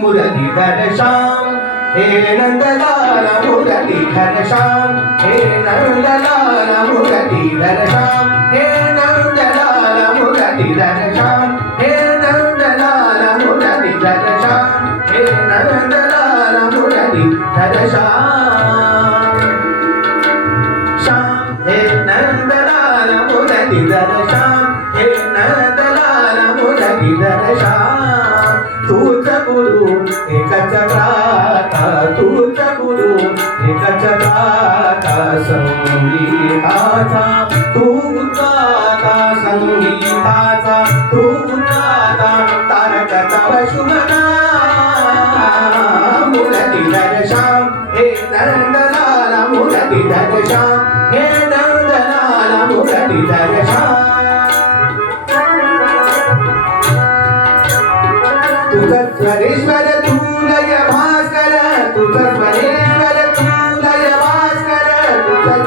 मुरलीधर श्याम हे नंदलाल मुरलीधर श्याम हे नंदलाल मुरलीधर श्याम हे नंदलाल मुरलीधर श्याम हे नंदलाल मुरलीधर श्याम हे नंदलाल मुरलीधर श्याम श्याम हे नंदलाल मुरलीधर श्याम हे नंदलाल मुरलीधर श्याम तूच गुरु एकच गाता तूच गुरु एकच गाता संगीताचा तू गाता संगीताचा तू गाता तारकाचा शुभना मुरलीधर श्याम हे नंदलाल मुरलीधर श्याम हे नंदलाल मुरलीधर श्याम तुझं स्वरेश्वर तू लय भास्कर तुझं स्वरेश्वर तू लय भास्कर तुझं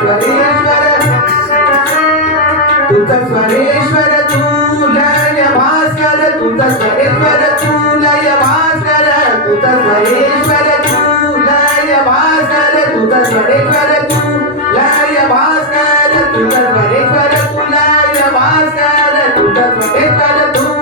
स्वरेश्वर तू लय भास्कर तुझं स्वरेश्वर तू लय भास्कर तुझं स्वरेश्वर तू लय भास्कर तुझं स्वरेश्वर तू लय भास्कर तुझं स्वरेश्वर तू लय भास्कर तुझं स्वरेश्वर तू